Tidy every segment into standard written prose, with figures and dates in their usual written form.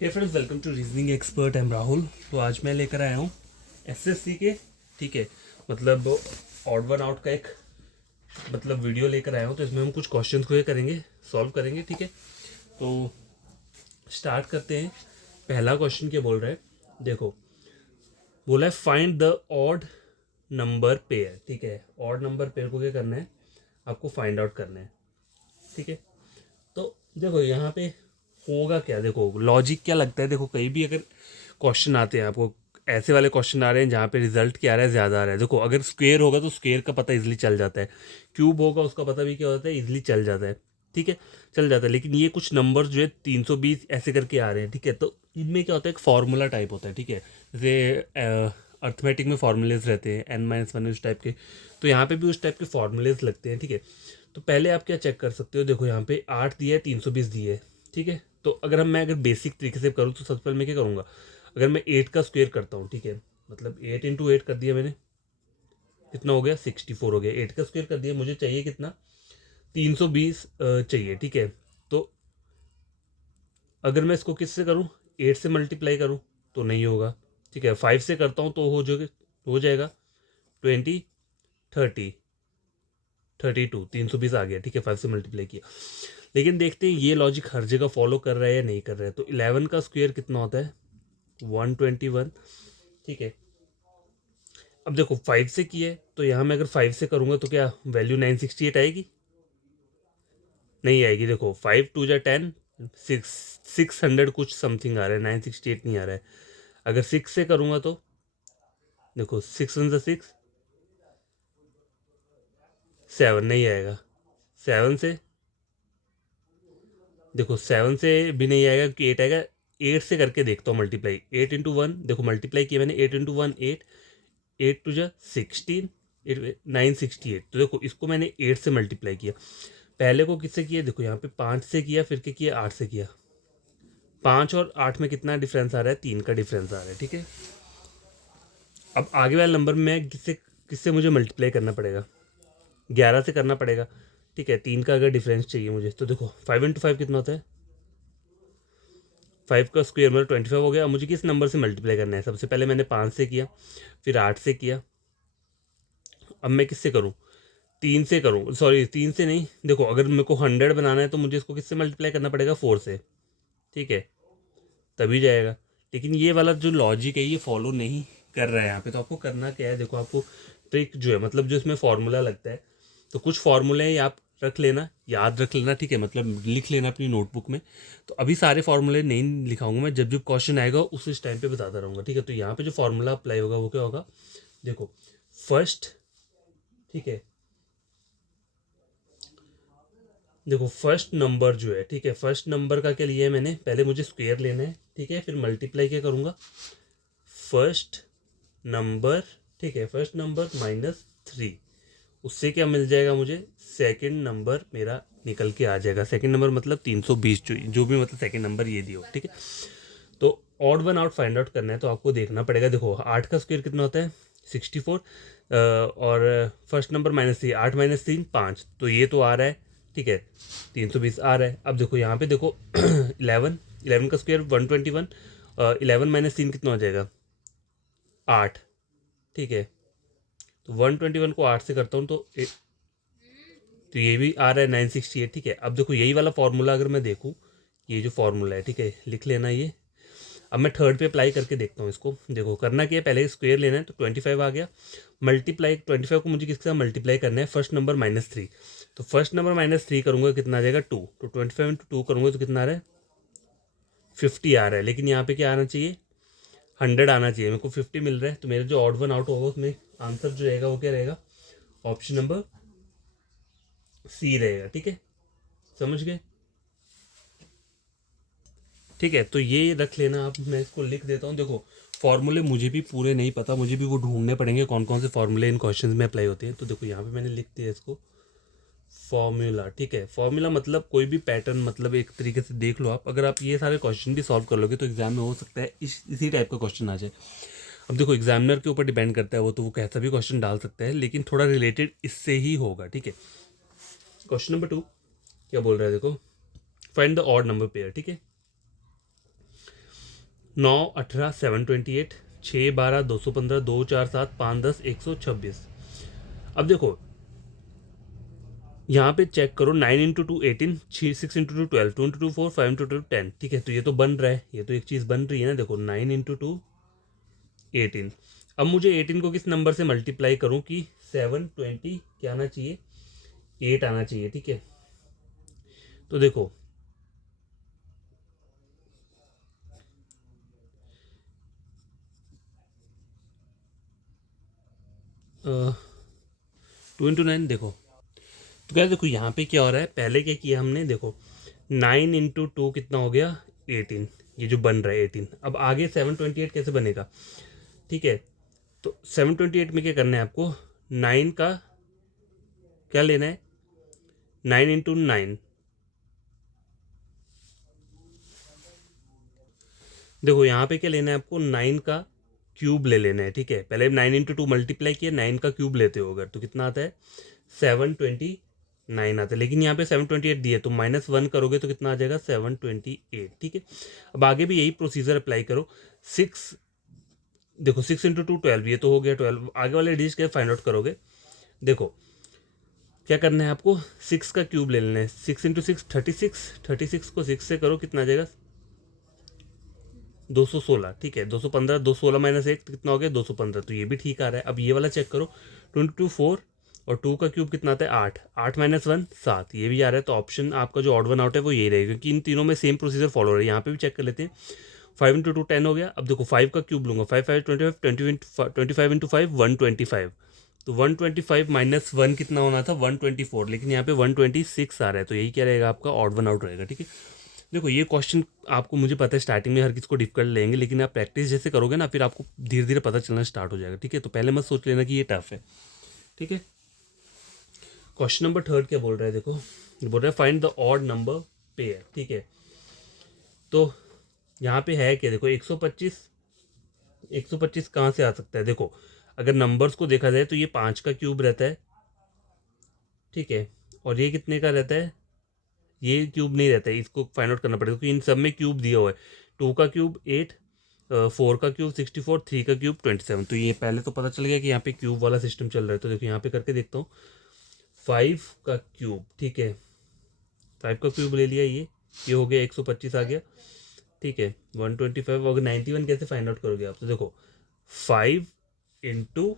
Hey friends, welcome to reasoning expert. I am Rahul. तो आज मैं लेकर आया हूँ एसएससी के, ठीक है, मतलब ऑड वन आउट का एक मतलब वीडियो लेकर आया हूँ। तो इसमें हम कुछ क्वेश्चंस को ये करेंगे, सॉल्व करेंगे, ठीक है। तो स्टार्ट करते हैं। पहला क्वेश्चन क्या बोल रहा है, देखो, बोला है find the odd number pair, ठीक है। ऑड नंबर पेयर को क्या करना है, आपको फाइंड आउट करना है, ठीक है। तो देखो यहाँ पे होगा क्या, देखो लॉजिक क्या लगता है। देखो कहीं भी अगर क्वेश्चन आते हैं, आपको ऐसे वाले क्वेश्चन आ रहे हैं जहाँ पे रिजल्ट क्या आ रहा है, ज़्यादा आ रहा है। देखो अगर स्क्वेयर होगा तो स्क्वेयर का पता इजीली चल जाता है, क्यूब होगा उसका पता भी क्या होता है, इजीली चल जाता है, ठीक है, चल जाता है। लेकिन ये कुछ नंबर्स जो है 320 ऐसे करके आ रहे हैं, ठीक है। तो इनमें क्या होता है, एक फार्मूला टाइप होता है, ठीक है। जैसे अर्थमेटिक में फार्मूलेज रहते हैं n-1 उस टाइप के, तो यहाँ पे भी उस टाइप के फार्मूलेज लगते हैं, ठीक है। तो पहले आप क्या चेक कर सकते हो, देखो यहाँ पे 8 दिया है, 320 दिए है, ठीक है। तो अगर बेसिक तरीके से करूँ तो सबसे पहले मैं क्या करूँगा, अगर मैं 8 का स्क्वेयर करता हूँ, ठीक है, मतलब 8 × 8 कर दिया मैंने, कितना हो गया, 64 हो गया। 8 का स्क्वेयर कर दिया, मुझे चाहिए कितना, 320 चाहिए, ठीक है। तो अगर मैं इसको किससे करूँ, 8 से मल्टीप्लाई करूँ तो नहीं होगा, ठीक है। 5 से करता हूँ तो हो जाएगा 20, 30, 32, 320 आ गया, ठीक है, 5 से मल्टीप्लाई किया। लेकिन देखते हैं ये लॉजिक हर जगह फॉलो कर रहा है या नहीं कर रहा है। तो 11 का स्क्वायर कितना होता है, 121, ठीक है। अब देखो 5 से किया है, तो यहाँ मैं अगर 5 से करूँगा तो क्या वैल्यू 968 आएगी, नहीं आएगी। देखो 5 × 2 = 10, 600 कुछ समथिंग आ रहा है, 968 नहीं आ रहा है। अगर 6 से करूँगा तो देखो 6 × 1 = 6, 7 नहीं आएगा। 7 से देखो 7 से भी नहीं आएगा क्योंकि 8 आएगा। 8 से करके देखता हूँ मल्टीप्लाई, 8 × 1, देखो मल्टीप्लाई किया मैंने, 8 × 1 8, 8 × 2 = 16, 968। तो देखो इसको मैंने 8 से मल्टीप्लाई किया। पहले को किससे किया, देखो यहाँ पे 5 से किया, फिर क्या किया, 8 से किया। 5 और 8 में कितना डिफरेंस आ रहा है, 3 का डिफरेंस आ रहा है, ठीक है। अब आगे वाले नंबर में किससे किससे मुझे मल्टीप्लाई करना पड़ेगा, 11 से करना पड़ेगा, ठीक है। 3 का अगर डिफरेंस चाहिए मुझे, तो देखो 5 × 5 कितना होता है, 5 का स्क्वायर मतलब 25 हो गया। अब मुझे किस नंबर से मल्टीप्लाई करना है, सबसे पहले मैंने 5 से किया, फिर 8 से किया। अब मैं किससे करूँ, 3 से करूँ, सॉरी 3 से नहीं, देखो अगर मेरे को 100 बनाना है तो मुझे इसको किससे मल्टीप्लाई करना पड़ेगा, 4 से, ठीक है, तभी जाएगा। लेकिन ये वाला जो लॉजिक है ये फॉलो नहीं कर रहा है यहाँ पे। तो आपको करना क्या है, देखो आपको ट्रिक जो है, मतलब जो इसमें फॉर्मूला लगता है, तो कुछ फॉर्मूले हैं आप रख लेना, याद रख लेना, ठीक है, मतलब लिख लेना अपनी नोटबुक में। तो अभी सारे फॉर्मूले नहीं लिखाऊंगा मैं, जब जब क्वेश्चन आएगा उस टाइम पे बताता रहूँगा, ठीक है। तो यहाँ पे जो फॉर्मूला अप्लाई होगा वो क्या होगा, देखो फर्स्ट, ठीक है, देखो फर्स्ट नंबर जो है, ठीक है, फर्स्ट नंबर का क्या लिया है मैंने, पहले मुझे स्क्वायर लेना है, ठीक है, फिर मल्टीप्लाई क्या करूँगा, फर्स्ट नंबर, ठीक है, फर्स्ट नंबर -3, उससे क्या मिल जाएगा मुझे, सेकंड नंबर मेरा निकल के आ जाएगा। सेकंड नंबर मतलब 320, जो भी मतलब सेकंड नंबर ये दियो, ठीक है। तो odd one out find out करना है तो आपको देखना पड़ेगा, देखो 8 का स्क्वायर कितना होता है, 64, और फर्स्ट नंबर -3, 8 - 3 5, तो ये तो आ रहा है, ठीक है, 320 आ रहा है। अब देखो यहाँ पे देखो 11, 11 का स्क्वायर 121, 11 - 3 कितना हो जाएगा, 8, ठीक है। तो 121 को 8 से करता हूँ तो ये भी आ रहा है 968, ठीक है। अब देखो यही वाला फॉर्मूला अगर मैं देखूँ, ये जो फॉर्मूला है, ठीक है, लिख लेना ये। अब मैं थर्ड पे अप्लाई करके देखता हूँ इसको। देखो करना क्या है, पहले स्क्वायर लेना है, तो 25 आ गया, मल्टीप्लाई 25 को मुझे किसके साथ मल्टीप्लाई करना है, फर्स्ट नंबर -3। तो फर्स्ट नंबर -3 करूँगा कितना आ जाएगा, 2। तो 25 × 2 करूँगा तो कितना आ रहा है, 50 आ रहा है। लेकिन यहाँ पे क्या आना चाहिए, 100 आना चाहिए, मेरे को 50 मिल रहा है। तो मेरा जो ऑड वन आउट होगा उसमें आंसर जो रहेगा वो क्या रहेगा, ऑप्शन नंबर सी रहेगा, ठीक है, समझ गए, ठीक है। तो ये रख लेना आप, मैं इसको लिख देता हूँ। देखो फॉर्मूले मुझे भी पूरे नहीं पता, मुझे भी वो ढूंढने पड़ेंगे कौन कौन से फॉर्मूले इन क्वेश्चन में अप्लाई होते हैं। तो देखो यहाँ पे मैंने लिख दिया इसको, फॉर्मूला, ठीक है। फॉर्मूला मतलब कोई भी पैटर्न, मतलब एक तरीके से देख लो आप, अगर आप ये सारे क्वेश्चन भी सॉल्व कर लोगे तो एग्जाम में हो सकता है इसी टाइप का क्वेश्चन आ जाए। अब देखो एग्जामिनर के ऊपर डिपेंड करता है वो, तो वो कैसा भी क्वेश्चन डाल सकता है, लेकिन थोड़ा रिलेटेड इससे ही होगा, ठीक है। क्वेश्चन नंबर 2 क्या बोल रहा है, देखो find the odd number pair, ठीक है। 9 18 728, 6 12 215, 2 4 7 5 10 126। अब देखो यहाँ पे चेक करो, 9 × 2 18, 6 × 2 12, 2 × 2 4, 5 × 2 10। ठीक है, तो ये तो बन रहा है, ये तो एक चीज़ बन रही है ना। देखो 9 × 2 18। अब मुझे 18 को किस नंबर से मल्टीप्लाई करूँ कि 720 क्या आना चाहिए, 8 आना चाहिए। ठीक है, तो देखो 2 × 9, देखो तो क्या, देखो यहाँ पे क्या हो रहा है, पहले क्या किया हमने, देखो 9 × 2 कितना हो गया, 18। ये जो बन रहा है 18। अब आगे 728 कैसे बनेगा। ठीक है, तो 728 में क्या करना है आपको, 9 का क्या लेना है, 9 × 9। देखो यहाँ पे क्या लेना है आपको, 9 का क्यूब ले लेना है। ठीक है, पहले 9 × 2 मल्टीप्लाई किया, 9 का क्यूब लेते हो अगर तो कितना आता है, 729 आता है। लेकिन यहाँ पे 728 दिए, तो -1 करोगे तो कितना आ जाएगा, 728। ठीक है, अब आगे भी यही प्रोसीजर अप्लाई करो। 6, देखो 6 × 2 12, ये तो हो गया 12। आगे वाले डिजिट क्या फाइंड आउट करोगे, देखो क्या करना है आपको, 6 का क्यूब ले लेना है। 6 × 6 36, 36 को 6 से करो, कितना आ जाएगा, 216। ठीक है, 215, 216 -1 तो कितना हो गया, 215। तो ये भी ठीक आ रहा है। अब ये वाला चेक करो, 22 4 और 2 का क्यूब कितना आता है, 8, 8 -1 7, ये भी आ रहा है। तो ऑप्शन आपका जो ऑड वन आउट है वो यही रहेगा, क्योंकि इन तीनों में सेम प्रोसीजर फॉलो हो रहा है। यहाँ पे भी चेक कर लेते हैं। 5 × 2 10 हो गया। अब देखो 5 का क्यूब लूंगा, 5 5 25, 25 × 5 125। तो 125 -1 कितना होना था, 124, लेकिन यहाँ पे 126 आ रहा है। तो यही क्या रहेगा, आपका ऑड वन आउट रहेगा। ठीक है, देखो ये क्वेश्चन आपको, मुझे पता है स्टार्टिंग में हर किसी को डिफिकल्ट लेंगे, लेकिन आप प्रैक्टिस जैसे करोगे ना, फिर आपको धीरे धीरे पता चलना स्टार्ट हो जाएगा। ठीक है, तो पहले मत सोच लेना कि ये टफ है। ठीक है, क्वेश्चन नंबर 3 क्या बोल रहा है, देखो ये बोल रहा है find the odd number pair. ठीक है, तो यहाँ पे है क्या, देखो 125, 125 कहाँ से आ सकता है। देखो अगर नंबर्स को देखा जाए तो ये 5 का क्यूब रहता है। ठीक है, और ये कितने का रहता है, ये क्यूब नहीं रहता है, इसको फाइंड आउट करना पड़ेगा, क्योंकि इन सब में क्यूब दिया हुआ है। 2 का क्यूब 8, 4 का क्यूब 64, 3 का क्यूब 27। तो ये पहले तो पता चल गया कि यहाँ पे क्यूब वाला सिस्टम चल रहा है। तो देखो यहाँ पे करके देखता हूँ, 5 का क्यूब। ठीक है, 5 का क्यूब ले लिया, ये हो गया 125 आ गया। ठीक है, 125। अगर 91 कैसे फाइंड आउट करोगे आप, तो देखो 5 ×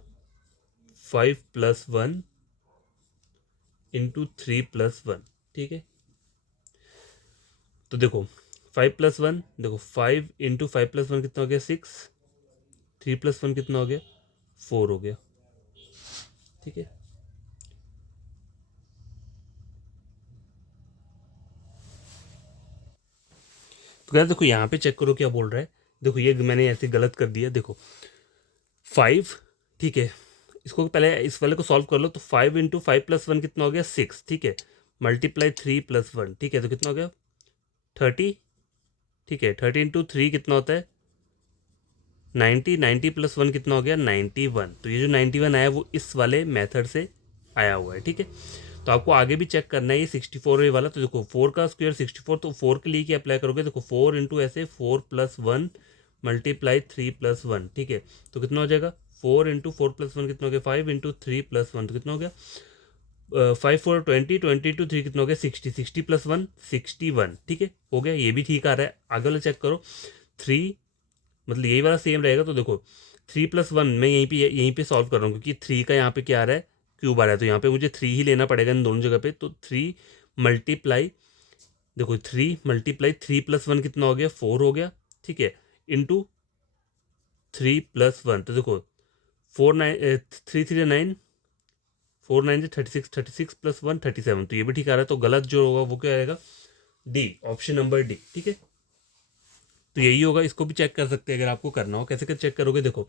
5 + 1 × 3 + 1। ठीक है, तो देखो 5 + 1, देखो 5 × 5 + 1 कितना हो गया, 6, 3 + 1 कितना हो गया, 4 हो गया। ठीक है, तो क्या, देखो यहाँ पे चेक करो क्या बोल रहा है। देखो ये मैंने ऐसे गलत कर दिया, देखो 5। ठीक है, इसको पहले इस वाले को सॉल्व कर लो। तो 5 × 5 + 1 कितना हो गया, 6। ठीक है, मल्टीप्लाई 3 + 1। ठीक है, तो कितना हो गया, 30। ठीक है, 30 × 3 कितना होता है, 90। 90 + 1 कितना हो गया, 91। तो ये जो 91 आया वो इस वाले मेथड से आया हुआ है। ठीक है, तो आपको आगे भी चेक करना है, ये 64 है वाला। तो देखो 4 का स्क्वायर 64, तो 4 के लिए क्या अप्लाई करोगे, देखो 4 × ऐसे 4 + 1 मल्टीप्लाई 3 + 1। ठीक है, तो कितना हो जाएगा, 4 × 4 + 1 कितना हो गया, 5 × 3 + 1 तो कितना हो गया, 5 4 20, 20 × 3 कितना हो गया, 60, 60 + 1 61। ठीक है, हो गया, ये भी ठीक आ रहा है। आगे वाला चेक करो, 3, मतलब यही वाला सेम रहेगा। तो देखो 3 + 1 मैं यहीं पे सॉल्व कर रहा हूँ, क्योंकि 3 का यहाँ पे क्या आ रहा है, क्यूब आ रहा है। तो यहाँ पे मुझे 3 ही लेना पड़ेगा इन दोनों जगह पे। तो 3 मल्टीप्लाई, देखो 3 मल्टीप्लाई 3 + 1 कितना हो गया, 4 हो गया। ठीक है, इंटू 3 + 1, तो देखो 4 9 3 3 9, 4 9 से 36, 36 + 1 37। तो ये भी ठीक आ रहा है। तो गलत जो होगा वो क्या आएगा, डी, ऑप्शन नंबर डी। ठीक है, तो यही होगा। इसको भी चेक कर सकते हैं अगर आपको करना हो। कैसे कर चेक करोगे, देखो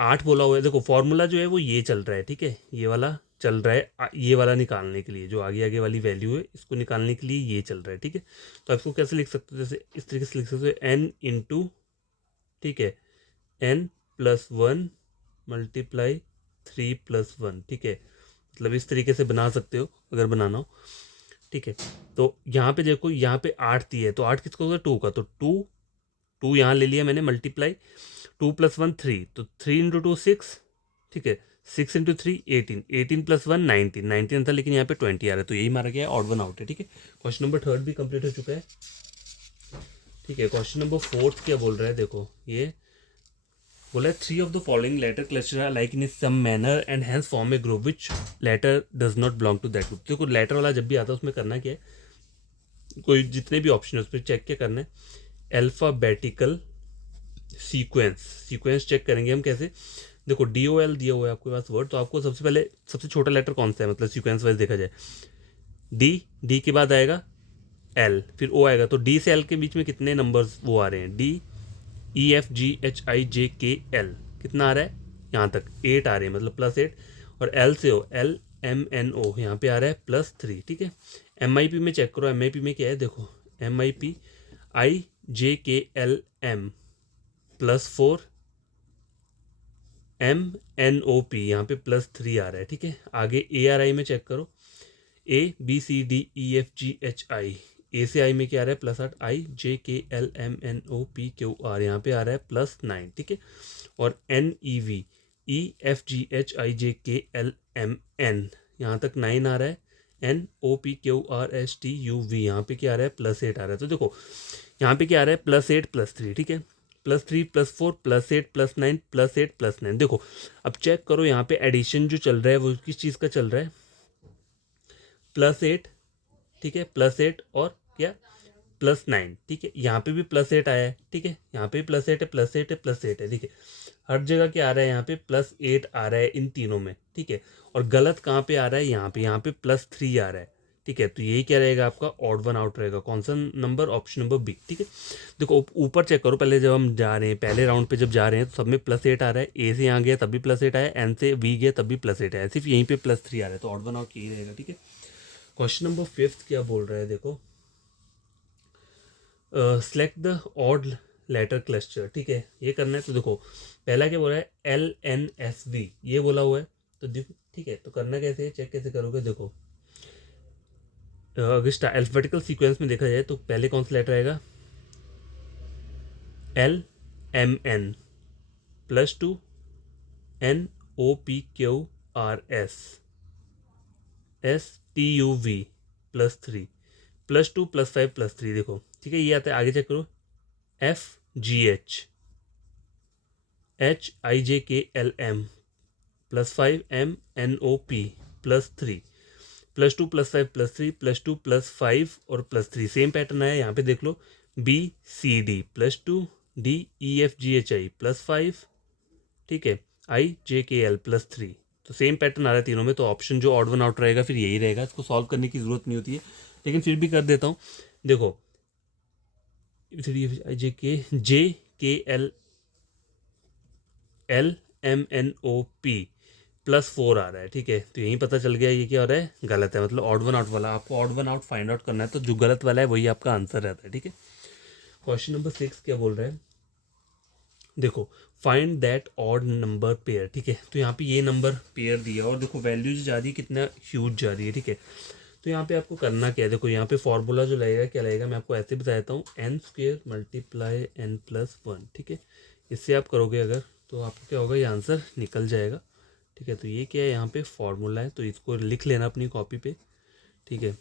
8 बोला हुआ है। देखो फॉर्मूला जो है वो ये चल रहा है। ठीक है, ये वाला चल रहा है, ये वाला निकालने के लिए, जो आगे आगे वाली वैल्यू है इसको निकालने के लिए ये चल रहा है। ठीक है, तो आप इसको कैसे लिख सकते हो, जैसे इस तरीके से लिख सकते हो, n इंटू, ठीक है, n+1 मल्टीप्लाई 3 + 1। ठीक है, मतलब इस तरीके से बना सकते हो अगर बनाना हो। ठीक है, तो यहाँ पे देखो, यहाँ पे 8 दी है, तो 8 किसका होगा, 2 का। तो 2 2 यहाँ ले लिया मैंने मल्टीप्लाई, 2 + 1 3, तो 3 × 2 6, ठीक है, 6 × 3 18, 18 + 1 19, 19 था लेकिन यहाँ पे 20 आ रहा है, तो यही मारा गया है, ऑड वन आउट है, ठीक है। क्वेश्चन नंबर 3 भी कंप्लीट हो चुका है, ठीक है। क्वेश्चन नंबर 4 क्या बोल रहा है, देखो ये बोला है 3 of the following letter cluster are like in some manner and hence form a group which letter does not belong to that group। देखो लेटर वाला जब भी आता है उसमें करना क्या है, कोई जितने भी ऑप्शन है उस पर चेक क्या करना है, अल्फाबेटिकल सीक्वेंस चेक करेंगे हम कैसे। देखो DOL दिया हुआ है आपके पास वर्ड, तो आपको सबसे पहले सबसे छोटा लेटर कौन सा है, मतलब सीक्वेंस वाइज देखा जाए, डी के बाद आएगा L, फिर O आएगा, तो D से L के बीच में कितने नंबर्स वो आ रहे हैं, DEFGHIJKL कितना आ रहा है, यहाँ तक 8 आ रहे हैं, मतलब +8, और L से O LMNO यहाँ पे आ रहा है +3, ठीक है। MIP में चेक करो, MIP में क्या है, देखो MIP IJKLM +4, MNOP यहाँ पे +3 आ रहा है, ठीक है। आगे ARI में चेक करो, ABCDEFGHI, ए से आई में क्या आ रहा है +8, IJKLMNOPQR यहाँ पे आ रहा है +9, ठीक है। और NEV EFGHIJKLMN यहाँ तक 9 आ रहा है, NOPQRSTUV यहाँ पे क्या आ रहा है +8 आ रहा है। तो देखो यहाँ पे क्या आ रहा है +8 +3, ठीक है, +3 +4 +8 +9 +8 +9। देखो अब चेक करो यहाँ पे एडिशन जो चल रहा है वो किस चीज़ का चल रहा है, +8, ठीक है, +8 और क्या +9, ठीक है। यहाँ पे भी +8 आया है, ठीक है, यहाँ पे +8 है, +8 है, +8 है, ठीक है। हर जगह क्या आ रहा है, यहाँ पे +8 आ रहा है इन तीनों में, ठीक है। और गलत कहाँ पे आ रहा है, यहाँ पे +3 आ रहा है, ठीक है। तो यही क्या रहेगा आपका ऑड वन आउट रहेगा, कौन सा नंबर, ऑप्शन नंबर बी, ठीक है। देखो ऊपर चेक करो, पहले जब हम जा रहे हैं पहले राउंड पे जब जा रहे हैं तो सब में +8 आ रहा है, ए से यहाँ गया तब भी +8 आया, एन से वी गया तब भी +8 आया, सिर्फ यहीं पे +3 आ रहा है, तो ऑड वन आउट यही रहेगा, ठीक है। क्वेश्चन नंबर 5 क्या बोल रहा है, देखो select the odd letter cluster, ठीक है, ये करना है। तो देखो पहला क्या बोल रहा है, LNSV ये बोला हुआ है, तो देखो ठीक है, तो करना कैसे है, चेक कैसे करोगे, देखो अगर अल्फाबेटिकल सीक्वेंस में देखा जाए तो पहले कौन सा लेटर आएगा, LMN +2 NOPQRS STUV +3 +2 +5 +3, देखो ठीक है, ये आता है। आगे चेक करो, FGH HIJKLM +5 MNOP +3 +2 +5 +3 +2 +5 और +3, सेम पैटर्न आया यहाँ पे देख लो, BCD +2 DEFGHI +5, ठीक है, IJKL +3, तो सेम पैटर्न आ रहा है तीनों में। तो ऑप्शन जो ऑड वन आउट रहेगा फिर यही रहेगा, इसको सॉल्व करने की ज़रूरत नहीं होती है, लेकिन फिर भी कर देता हूँ। देखो JKL LMNOP +4 आ रहा है, ठीक है, तो यही पता चल गया ये क्या हो रहा है, गलत है, मतलब ऑड वन आउट वाला। आपको odd one out find out करना है, तो जो गलत वाला है वही आपका आंसर रहता है, ठीक है। क्वेश्चन नंबर 6 क्या बोल रहा है, देखो find that odd number pair, ठीक है, तो यहाँ पे ये नंबर पेयर दिया और देखो वैल्यूज जा रही है, कितना ह्यूज जा रही है, ठीक है। तो यहाँ पे आपको करना क्या है, देखो यहाँ पे फॉर्मूला जो लगेगा क्या लगेगा, मैं आपको ऐसे बता देता हूँ, n² × n+1, ठीक है। इससे आप करोगे अगर तो आपको क्या होगा, ये आंसर निकल जाएगा, ठीक है। तो ये क्या है, यहाँ पे फॉर्मूला है, तो इसको लिख लेना अपनी कॉपी पे, ठीक है।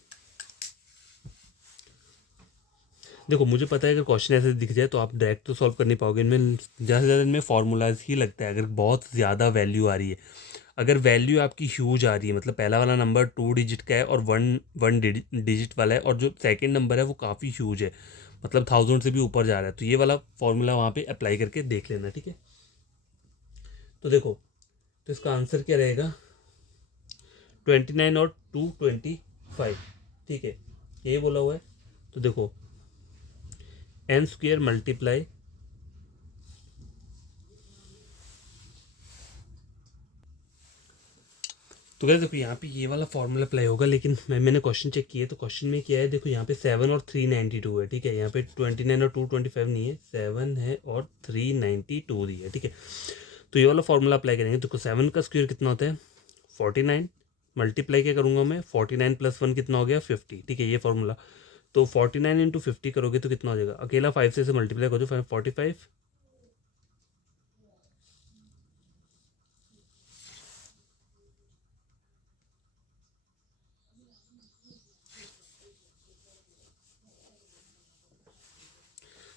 देखो मुझे पता है अगर क्वेश्चन ऐसे दिख जाए तो आप डायरेक्ट तो सॉल्व कर नहीं पाओगे, इनमें ज़्यादा से ज़्यादा इनमें फार्मूलाज ही लगता है, अगर बहुत ज़्यादा वैल्यू आ रही है। अगर वैल्यू आपकी ह्यूज आ रही है, मतलब पहला वाला नंबर 2 डिजिट का है और वन डिजिट वाला है, और जो सेकंड नंबर है वो काफ़ी ह्यूज है, मतलब 1000 से भी ऊपर जा रहा है, तो ये वाला फॉर्मूला वहाँ पे अप्लाई करके देख लेना, ठीक है। तो देखो तो इसका आंसर क्या रहेगा, 29 और 225, ठीक है, ये बोला हुआ है। तो देखो n² मल्टीप्लाई तो क्या, देखो यहाँ पे ये वाला फॉर्मूला अप्लाई होगा, लेकिन मैंने क्वेश्चन चेक किया तो क्वेश्चन में क्या है, देखो यहाँ पे 7 और 392 है, ठीक है, यहाँ पे 29 और 225 नहीं है, 7 है और 392 दी है, ठीक है। तो ये वाला फॉर्मूला अप्लाई करेंगे, देखो 7 का स्क्वायर कितना होता है 49, मल्टीप्लाई क्या करूँगा मैं, 49 + 1 कितना हो गया 50, ठीक है, ये फॉर्मूला। तो 49 इंटू 50 करोगे तो कितना हो जाएगा, अकेला 5 से मल्टीप्लाई करो तो 45।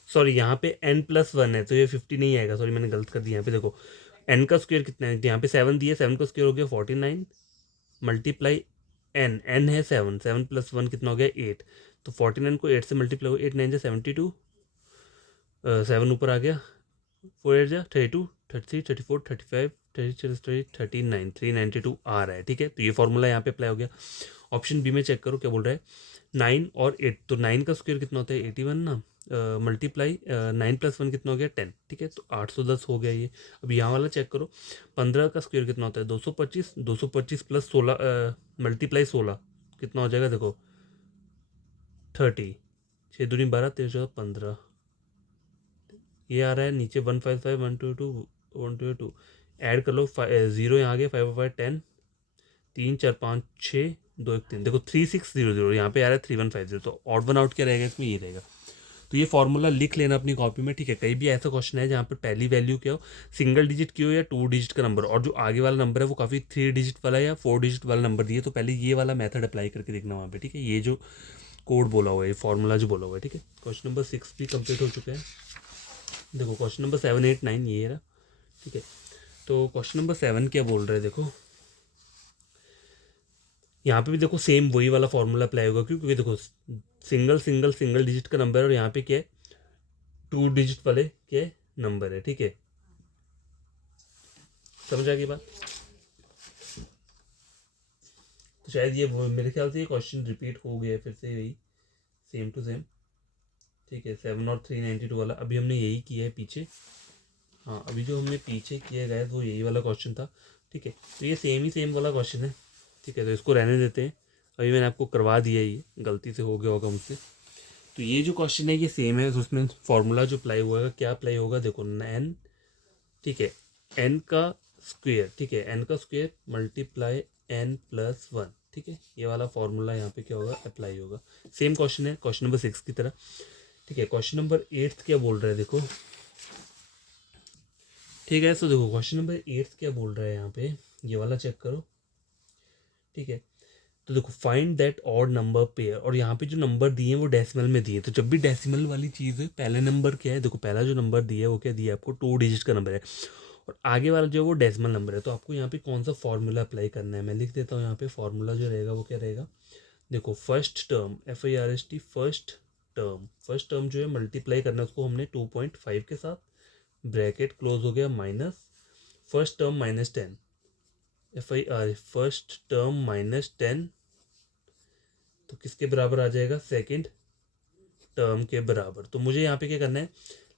सॉरी यहाँ पे n+1 है तो ये 50 नहीं आएगा, सॉरी मैंने गलत कर दिया। यहाँ पे देखो n का स्क्वायर कितना है, यहाँ पे 7 दिया, 7 का स्क्वायर हो गया 49 मल्टीप्लाई n है 7, 7+1 कितना हो गया 8। तो 49 को 8 से मल्टीप्लाई हो, 8 9 जा 72, 7 ऊपर आ गया, 4 8 जा 32, 33 34 35 36 39 392 आ रहा है। ठीक है, तो ये फॉर्मूला यहाँ पे अप्लाई हो गया। ऑप्शन बी में चेक करो क्या बोल रहा है, 9 और 8, तो 9 का स्क्वायर कितना होता है 81 ना, मल्टीप्लाई 9+1 कितना हो गया 10। ठीक है, तो 810 हो गया ये। अब यहाँ वाला चेक करो, 15 का स्क्वायर कितना होता है 225, 225 प्लस 16 मल्टीप्लाई 16 कितना हो जाएगा देखो 30, 6 दूनी 12 13 14 15, ये आ रहा है नीचे 155 122 122, ऐड कर लो, 0 यहाँ आ गया 5 5 10, 3 4 5 6 2 1 3, देखो 3600 यहाँ पे आ रहा है 3150। तो ऑड वन आउट क्या रहेगा इसमें, ये रहेगा। तो ये फॉर्मूला लिख लेना अपनी कॉपी में। ठीक है, कहीं भी ऐसा क्वेश्चन है जहाँ पर पहली वैल्यू क्या हो, सिंगल डिजिट की हो या 2 डिजिट का नंबर, और जो आगे वाला नंबर है वो काफ़ी 3 डिजिट वाला या 4 डिजिट वाला नंबर दिए, तो पहले ये वाला मेथड अप्लाई करके देखना वहाँ पे। ठीक है, ये जो कोड बोला हुआ है, ये फॉर्मूला जो बोला हुआ है। ठीक है, क्वेश्चन नंबर 6 भी कंप्लीट हो चुका है। देखो क्वेश्चन नंबर 7 8 9 ये रहा। ठीक है, तो क्वेश्चन नंबर 7 क्या बोल रहे हैं, देखो यहाँ पे भी देखो सेम वही वाला फॉर्मूला अप्लाई होगा, क्योंकि देखो सिंगल सिंगल सिंगल डिजिट का नंबर है, और यहाँ पे क्या है 2 डिजिट वाले क्या है नंबर है। ठीक है, समझ आ गई बात। तो शायद ये मेरे ख्याल से ये क्वेश्चन रिपीट हो गया फिर से, वही सेम टू सेम। ठीक है, 7 और 392 वाला अभी हमने यही किया है पीछे। हाँ, अभी जो हमने पीछे किया गया वो यही वाला क्वेश्चन था। ठीक है, तो ये सेम ही सेम वाला क्वेश्चन है। ठीक है, तो इसको रहने देते हैं, अभी मैंने आपको करवा दिया, ये गलती से हो गया होगा मुझसे। तो ये जो क्वेश्चन है ये सेम है, तो उसमें फॉर्मूला जो अप्लाई हुआ क्या अप्लाई होगा, देखो n, ठीक है, n का स्क्वेयर, ठीक है, n का स्क्वेयर मल्टीप्लाई n+1। ठीक है, ये वाला फॉर्मूला यहाँ पे क्या होगा अप्लाई होगा। सेम क्वेश्चन है क्वेश्चन नंबर 6 की तरह। ठीक है, क्वेश्चन नंबर 8 क्या बोल रहा है देखो। ठीक है, तो देखो क्वेश्चन नंबर 8 क्या बोल रहा है यहाँ पे, ये वाला चेक करो। ठीक है, तो देखो find that odd number pair, और यहाँ पे जो नंबर दिए हैं वो डेसिमल में दिए। तो जब भी डेसिमल वाली चीज़ है, पहले नंबर क्या है, देखो पहला जो नंबर दिया है वो क्या दिया है आपको 2 डिजिट का नंबर है, और आगे वाला जो है वो डेसिमल नंबर है। तो आपको यहाँ पे कौन सा फॉर्मूला अप्लाई करना है, मैं लिख देता हूँ यहाँ पे। फॉर्मूला जो रहेगा वो क्या रहेगा, देखो first term FIRST, first term जो है मल्टीप्लाई करना है उसको हमने 2.5 के साथ, ब्रैकेट क्लोज हो गया, minus first term -10, first term -10, तो किसके बराबर आ जाएगा, सेकंड टर्म के बराबर। तो मुझे यहाँ पे क्या करना है,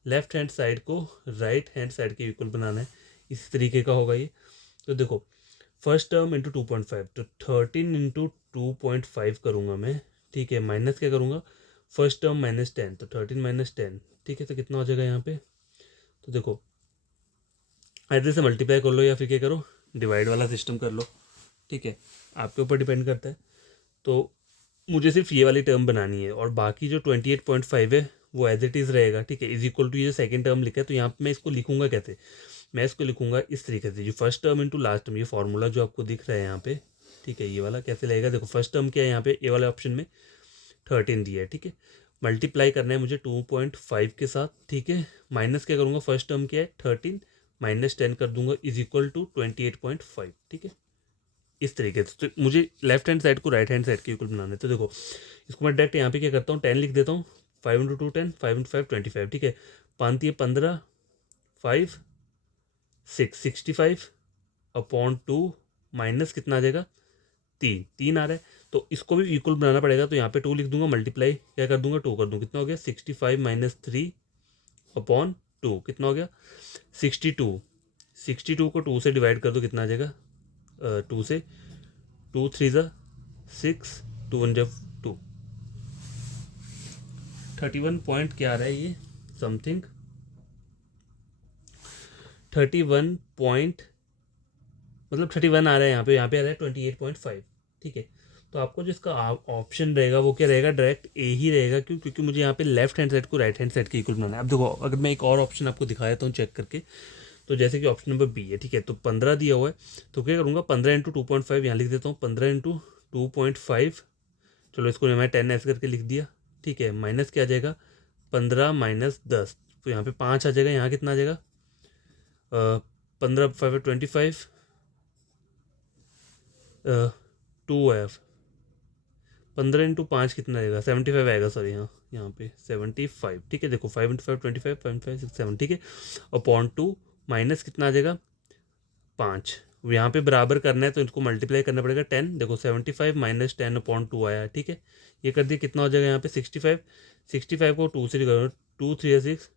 लेफ्ट हैंड साइड को राइट हैंड साइड के इक्वल बनाना है, इस तरीके का होगा ये। तो देखो फर्स्ट टर्म इंटू 2.5, तो 13 इंटू 2.5 करूँगा मैं। ठीक है, माइनस क्या करूँगा, फर्स्ट टर्म -10, तो 13 - 10। ठीक है, तो कितना हो जाएगा यहाँ पे, तो देखो ऐसे से मल्टीप्लाई कर लो या फिर क्या करो डिवाइड वाला सिस्टम कर लो। ठीक है, आपके ऊपर डिपेंड करता है। तो मुझे सिर्फ ये वाली टर्म बनानी है, और बाकी जो 28.5 है वो एज इट इज़ रहेगा। ठीक है, इज इक्वल टू ये जो सेकंड टर्म लिखा है, तो यहाँ पे मैं इसको लिखूंगा कैसे, मैं इसको लिखूंगा इस तरीके से, जो first term into last term, ये फॉर्मूला जो आपको दिख रहा है यहाँ पे। ठीक है, ये वाला कैसे लगेगा, देखो फर्स्ट टर्म क्या है यहाँ पे, ए वाले ऑप्शन में 13 दिया है। ठीक है, मल्टीप्लाई करना है मुझे 2.5 के साथ। ठीक है, माइनस क्या करूँगा, फर्स्ट टर्म क्या है 13 -10 कर दूंगा, इज इक्वल टू 28.5। ठीक है, इस तरीके से। तो मुझे लेफ्ट हैंड साइड को राइट हैंड साइड के इक्वल बनाना है। तो देखो इसको मैं डायरेक्ट यहाँ पे क्या करता हूँ, 10 लिख देता हूँ, 5 इंटू 2 10, 5 इंटू 5 25। ठीक है, 5 ये 15, 5 6 65 अपॉन 2, माइनस कितना आ जाएगा 3, 3 आ रहा है। तो इसको भी इक्वल बनाना पड़ेगा, तो यहाँ पे 2 लिख दूंगा, मल्टीप्लाई क्या कर दूंगा 2 कर दूंगा, कितना हो गया 65 - 3 अपॉन 2, कितना हो गया 62। 62 को 2 से डिवाइड कर दो, कितना आ जाएगा 2 से, 2 3 ज़ा 6, 2 1 जब 2, 31 पॉइंट क्या आ रहा है ये, समथिंग 31 पॉइंट, मतलब 31 आ रहा है यहाँ पे आ रहा है 28.5। ठीक है, तो आपको जो इसका ऑप्शन रहेगा वो क्या रहेगा, डायरेक्ट ए ही रहेगा। क्यों? क्योंकि मुझे यहाँ पे लेफ्ट हैंड साइड को राइट हैंड साइड के इक्वल बनाना है। अब देखो, अगर मैं एक और ऑप्शन आपको दिखा देता हूँ चेक करके, तो जैसे कि ऑप्शन नंबर बी है, ठीक है, तो 15 दिया हुआ है, तो क्या करूँगा, 15 इंटू 2.5 यहाँ लिख देता हूँ, 15 इंटू 2.5, चलो इसको मैं 10 ऐसे करके लिख दिया, ठीक है, माइनस क्या आ जाएगा, 15 माइनस 10, तो यहाँ पे 5 आ जाएगा, यहाँ कितना आ जाएगा, 15 5 25, 2 है, 15 इंटू 5 कितना आएगा, 75 आएगा, सॉरी, यहाँ पे 75, ठीक है। देखो 5 इंटू 5 25, 5 5 6 7, ठीक है, और पॉइंट 2 माइनस कितना आ जाएगा, 5, यहाँ पे बराबर करना है तो इसको मल्टीप्लाई करना पड़ेगा 10, देखो 75 माइनस 10/2 आया, ठीक है, ये कर दिया, कितना हो जाएगा यहाँ पे 65, 65 को 2 से करो, 2 3 6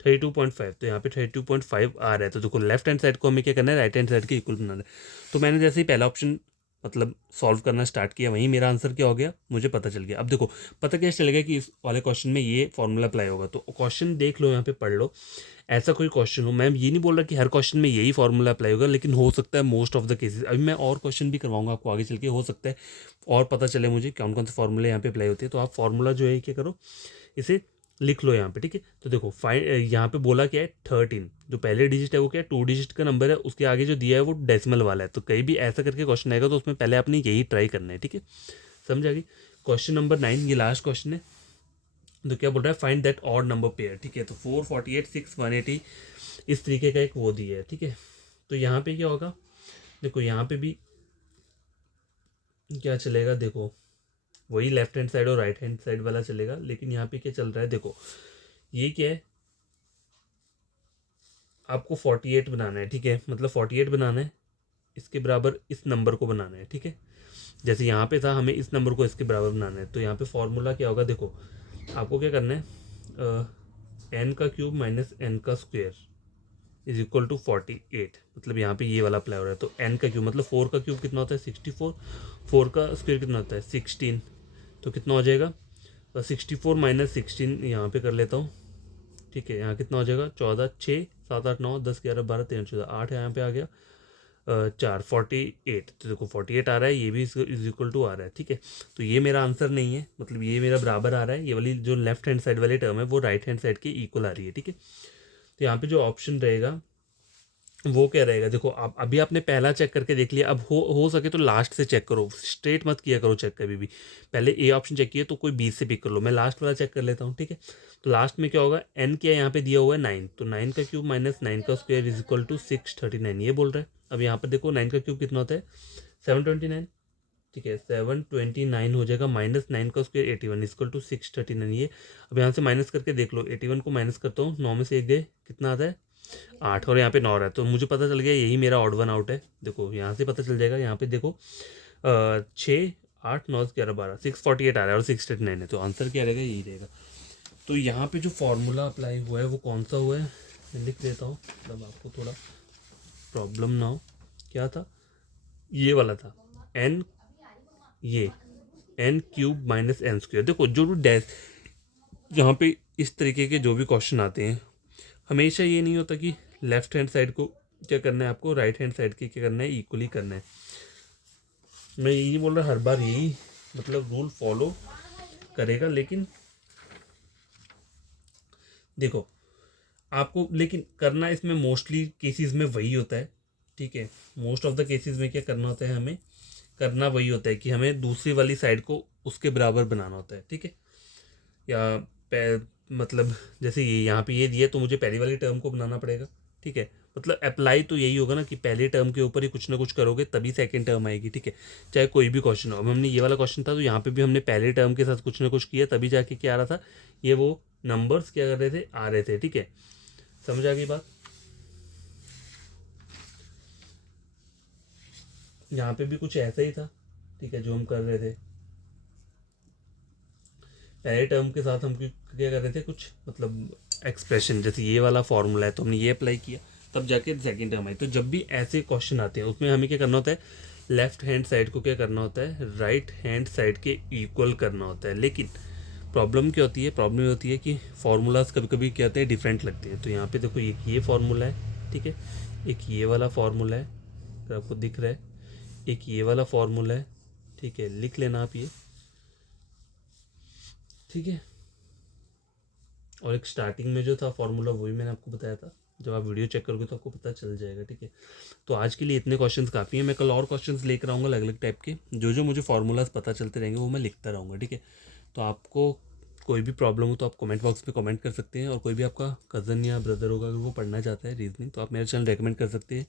32.5, तो यहाँ पे 32.5 आ रहा है। तो देखो लेफ्ट हैंड साइड को हमें क्या करना है, राइट हैंड साइड के इक्वल बनाना है। तो मैंने जैसे ही पहला ऑप्शन मतलब सॉल्व करना स्टार्ट किया, वहीं मेरा आंसर क्या हो गया, मुझे पता चल गया। अब देखो पता कैसे चलेगा कि इस वाले क्वेश्चन में ये फॉर्मूला अप्लाई होगा, तो क्वेश्चन देख लो, यहाँ पे पढ़ लो, ऐसा कोई क्वेश्चन हो, मैं ये नहीं बोल रहा कि हर क्वेश्चन में यही फॉर्मूला अप्लाई होगा, लेकिन हो सकता है मोस्ट ऑफ द केसेस, अभी मैं और क्वेश्चन भी करवाऊंगा आपको आगे चल के, हो सकता है और पता चले मुझे कौन कौन से फॉर्मूले यहाँ पे अप्लाई होते हैं। तो आप फॉर्मूला जो है क्या करो, इसे लिख लो यहाँ पे, ठीक है। तो देखो यहाँ पे बोला क्या है, 13, जो पहले डिजिट है वो क्या है, 2 डिजिट का नंबर है, उसके आगे जो दिया है वो डेसिमल वाला है। तो कहीं भी ऐसा करके क्वेश्चन आएगा तो उसमें पहले आपने यही ट्राई करना है, ठीक है, समझ आ गई। क्वेश्चन नंबर 9, ये लास्ट क्वेश्चन है, तो क्या बोल रहा है, find that odd number pair, ठीक है। तो 4 48 6 180 इस तरीके का एक वो दिया है, ठीक है। तो यहाँ पे क्या होगा, देखो यहाँ पे भी क्या चलेगा, देखो वही लेफ्ट हैंड साइड और राइट हैंड साइड वाला चलेगा, लेकिन यहाँ पे क्या चल रहा है, देखो ये क्या है, आपको 48 बनाना है, ठीक है, मतलब 48 बनाना है, इसके बराबर इस नंबर को बनाना है, ठीक है। जैसे यहाँ पे था, हमें इस नंबर को इसके बराबर बनाना है, तो यहाँ पे फॉर्मूला क्या होगा, देखो आपको क्या करना है, एन का क्यूब माइनस एन का स्क्वेयर इज इक्वल टू 48, मतलब यहाँ पे ये वाला अप्लाई हो रहा है। तो एन का क्यूब मतलब 4 का क्यूब कितना होता है, 64, 4 का स्क्वेयर कितना होता है, 16, तो कितना हो जाएगा, 64 माइनस 16 यहाँ पे कर लेता हूँ, ठीक है, यहाँ कितना हो जाएगा, 14 6 7 8 9 10 11 12 13 14 8 यहाँ पे आ गया, 4 48, तो देखो 48 आ रहा है, ये भी इज इक्वल टू आ रहा है, ठीक है। तो ये मेरा आंसर नहीं है, मतलब ये मेरा बराबर आ रहा है, ये वाली जो लेफ्ट हैंड साइड वाली टर्म है वो राइट हैंड साइड के इक्वल आ रही है, ठीक है। तो यहाँ पे जो ऑप्शन रहेगा वो क्या रहेगा, देखो आप अभी आपने पहला चेक करके देख लिया, अब हो सके तो लास्ट से चेक करो, स्ट्रेट मत किया करो चेक कभी भी, पहले ए ऑप्शन चेक किया तो कोई बी से पिक कर लो, मैं लास्ट वाला चेक कर लेता हूँ, ठीक है। तो लास्ट में क्या होगा, एन क्या यहाँ पे दिया हुआ है 9, तो 9 का क्यूब माइनस 9 का स्क्वायर इज इक्वल टू 639, ये बोल रहा है। अब यहाँ पर देखो 9 का क्यूब कितना होता है, 729, ठीक है, 729 हो जाएगा, माइनस 9 का स्क्वायर 81 इक्वल टू 639, ये अब यहाँ से माइनस करके देख लो, 81 को माइनस करता हूँ, 9 में से 1 गए, कितना आता है 8, और यहाँ पे 9 है, तो मुझे पता चल गया यही मेरा ऑड वन आउट है। देखो यहाँ से पता चल जाएगा, यहाँ पे देखो 6 8 9 11 12 648 आ रहा है और 639 है, तो आंसर क्या रहेगा, यही रहेगा। तो यहाँ पे जो फॉर्मूला अप्लाई हुआ है वो कौन सा हुआ है, मैं लिख देता हूँ, मतलब आपको थोड़ा प्रॉब्लम ना हो। क्या था, ये वाला था, एन, ये n cube minus n square. देखो जो भी डैश यहाँ पे इस तरीके के जो भी क्वेश्चन आते हैं, हमेशा ये नहीं होता कि लेफ्ट हैंड साइड को क्या करना है, आपको राइट हैंड साइड के क्या करना है, इक्वली करना है। मैं यही नहीं बोल रहा हर बार यही मतलब रूल फॉलो करेगा, लेकिन देखो आपको लेकिन करना इसमें मोस्टली केसेस में वही होता है, ठीक है। मोस्ट ऑफ द केसेस में क्या करना होता है, हमें करना वही होता है कि हमें दूसरी वाली साइड को उसके बराबर बनाना होता है, ठीक है। या मतलब जैसे ये यहाँ पे ये दिया तो मुझे पहली वाली टर्म को बनाना पड़ेगा, ठीक है। मतलब अप्लाई तो यही होगा ना कि पहले टर्म के ऊपर ही कुछ ना कुछ करोगे तभी सेकंड टर्म आएगी, ठीक है, चाहे कोई भी क्वेश्चन हो। अब हमने ये वाला क्वेश्चन था तो यहाँ पे भी हमने पहले टर्म के साथ कुछ ना कुछ किया तभी जाके क्या आ रहा था, ये वो नंबर्स क्या कर रहे थे, आ रहे थे, ठीक है, समझ आ गई बात। यहाँ पे भी कुछ ऐसा ही था, ठीक है, जो हम कर रहे थे पहले टर्म के साथ, हम क्या कर रहे थे कुछ मतलब एक्सप्रेशन, जैसे ये वाला फॉर्मूला है तो हमने ये अप्लाई किया तब जाके सेकेंड टर्म आई। तो जब भी ऐसे क्वेश्चन आते हैं उसमें हमें क्या करना होता है, लेफ्ट हैंड साइड को क्या करना होता है, राइट हैंड साइड के इक्वल करना होता है। लेकिन प्रॉब्लम क्या होती है, प्रॉब्लम ये होती है कि फार्मूलाज कभी कभी क्या होते हैं, डिफरेंट लगते हैं। तो यहाँ पे देखो एक ये फार्मूला है, ठीक है, एक ये वाला फार्मूला है, अगर आपको दिख रहा है, एक ये वाला फार्मूला है, ठीक है, लिख लेना आप ये, ठीक है। और एक स्टार्टिंग में जो था फॉर्मूला वही मैंने आपको बताया था, जब आप वीडियो चेक करोगे तो आपको पता चल जाएगा, ठीक है। तो आज के लिए इतने क्वेश्चंस काफ़ी हैं, मैं कल और क्वेश्चंस लेकर आऊँगा अलग अलग टाइप के, जो जो मुझे फार्मूलाज पता चलते रहेंगे वो मैं लिखता रहूँगा, ठीक है। तो आपको कोई भी प्रॉब्लम हो तो आप कमेंट बॉक्स में कमेंट कर सकते हैं, और कोई भी आपका कज़न या ब्रदर होगा अगर वो पढ़ना चाहता है रीजनिंग तो आप मेरा चैनल रेकमेंड कर सकते हैं।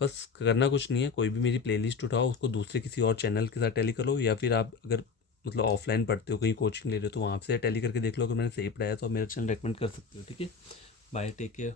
बस करना कुछ नहीं है, कोई भी मेरी प्लेलिस्ट उठाओ, उसको दूसरे किसी और चैनल के साथ टैली कर लो, या फिर आप अगर मतलब ऑफलाइन पढ़ते हो, कहीं कोचिंग ले रहे हो तो वहाँ से टैली करके देख लो, अगर मैंने सही पढ़ाया तो आप मेरा चैनल रेकमेंड कर सकते हो, ठीक है। Bye, take care.